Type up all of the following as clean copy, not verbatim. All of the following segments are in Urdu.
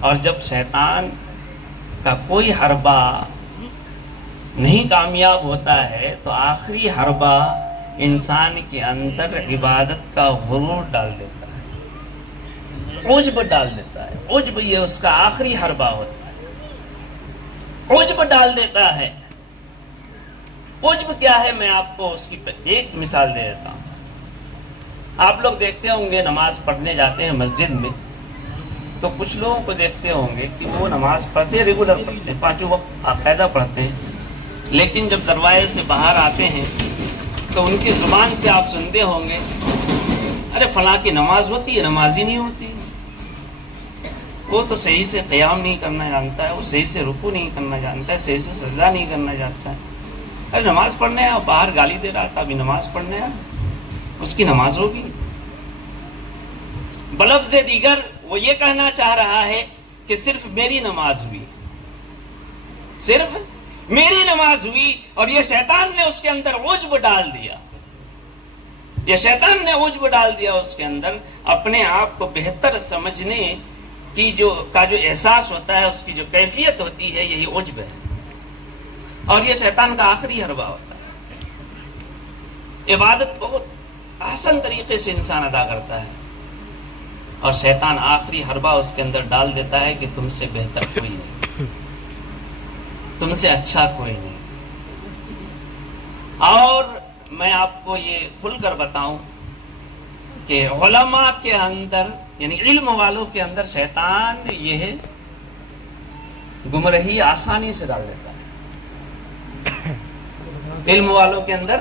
اور جب شیطان کا کوئی حربہ نہیں کامیاب ہوتا ہے تو آخری حربہ انسان کے اندر عبادت کا غرور ڈال دیتا ہے، عجب ڈال دیتا ہے۔ عجب یہ اس کا آخری حربہ ہوتا ہے، عجب ڈال دیتا ہے۔ عجب کیا ہے، میں آپ کو اس کی ایک مثال دے دیتا ہوں۔ آپ لوگ دیکھتے ہوں گے نماز پڑھنے جاتے ہیں مسجد میں، تو کچھ لوگوں کو دیکھتے ہوں گے کہ وہ نماز پڑھتے ہیں، ریگولر پڑھتے ہیں، پانچوں وقت باقاعدہ پڑھتے ہیں، لیکن جب دروازے سے باہر آتے ہیں تو ان کی زبان سے آپ سنتے ہوں گے، ارے فلاں کی نماز ہوتی ہے، نماز ہی نہیں ہوتی، وہ تو صحیح سے قیام نہیں کرنا جانتا ہے، وہ صحیح سے رکوع نہیں کرنا جانتا ہے، صحیح سے سجدہ نہیں کرنا جانتا ہے۔ ارے نماز پڑھنے آیا، باہر گالی دے رہا تھا، ابھی نماز پڑھنے آیا، اس کی نماز ہوگی۔ بلفظ دیگر وہ یہ کہنا چاہ رہا ہے کہ صرف میری نماز ہوئی، صرف میری نماز ہوئی، اور یہ شیطان نے اس کے اندر عجب ڈال دیا، یہ شیطان نے عجب ڈال دیا اس کے اندر، اپنے آپ کو بہتر سمجھنے کی جو احساس ہوتا ہے، اس کی جو کیفیت ہوتی ہے، یہی عجب ہے، اور یہ شیطان کا آخری حربہ ہوتا ہے۔ عبادت بہت آسان طریقے سے انسان ادا کرتا ہے، اور شیطان آخری حربہ اس کے اندر ڈال دیتا ہے کہ تم سے بہتر کوئی نہیں، تم سے اچھا کوئی نہیں۔ اور میں آپ کو یہ کھل کر بتاؤں کہ علماء کے اندر، یعنی علم والوں کے اندر شیطان یہ گمراہی آسانی سے ڈال دیتا ہے، علم والوں کے اندر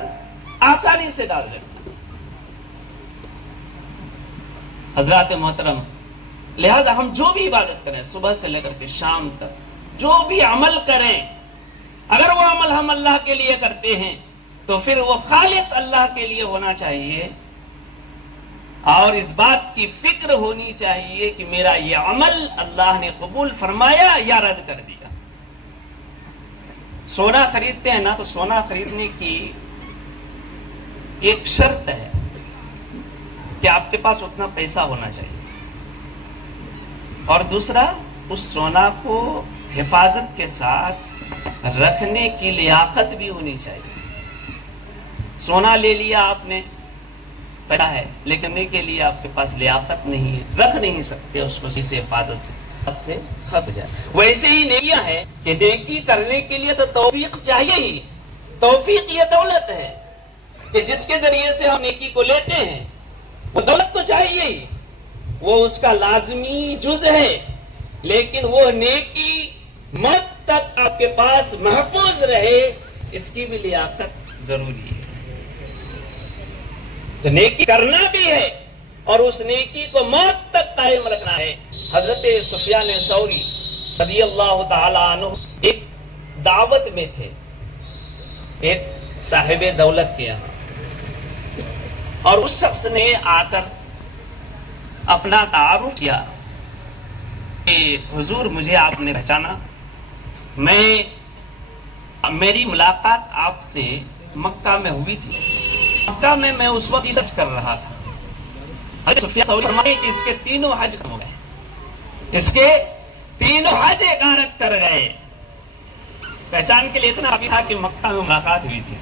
آسانی سے ڈال دیتا ہے۔ حضرات محترم، لہذا ہم جو بھی عبادت کریں، صبح سے لے کر کے شام تک جو بھی عمل کریں، اگر وہ عمل ہم اللہ کے لیے کرتے ہیں تو پھر وہ خالص اللہ کے لیے ہونا چاہیے، اور اس بات کی فکر ہونی چاہیے کہ میرا یہ عمل اللہ نے قبول فرمایا یا رد کر دیا۔ سونا خریدتے ہیں نا، تو سونا خریدنے کی ایک شرط ہے کہ آپ کے پاس اتنا پیسہ ہونا چاہیے، اور دوسرا اس سونا کو حفاظت کے ساتھ رکھنے کی لیاقت بھی ہونی چاہیے۔ سونا لے لیا آپ نے، پیسہ ہے، لیکن رکھنے کے لیے آپ کے پاس لیاقت نہیں ہے، رکھ نہیں سکتے اس کو سے حفاظت سے خط جائے۔ ویسے ہی نیکیاں ہے کہ نیکی کرنے کے لیے تو توفیق چاہیے ہی، توفیق یہ دولت ہے کہ جس کے ذریعے سے ہم نیکی کو لیتے ہیں، وہ دولت تو چاہیے ہی، وہ اس کا لازمی جز ہے، لیکن وہ نیکی موت تک آپ کے پاس محفوظ رہے، اس کی بھی لیاقت ضروری ہے۔ تو نیکی کرنا بھی ہے اور اس نیکی کو موت تک قائم رکھنا ہے۔ حضرت سفیان ثوری رضی اللہ تعالی عنہ ایک دعوت میں تھے، ایک صاحب دولت کے یہاں، اور اس شخص نے آ کر اپنا تعارف کیا کہ حضور مجھے آپ نے پہچانا، میری ملاقات آپ سے مکہ میں ہوئی تھی، مکہ میں اس وقت ریسرچ کر رہا تھا۔ حضرت سفیان ثوری فرمائے کہ اس کے تینوں حج ہو گئے، اس کے تینوں حج غارت کر گئے۔ پہچان کے لیے اتنا کافی تھا کہ مکہ میں ملاقات ہوئی تھی۔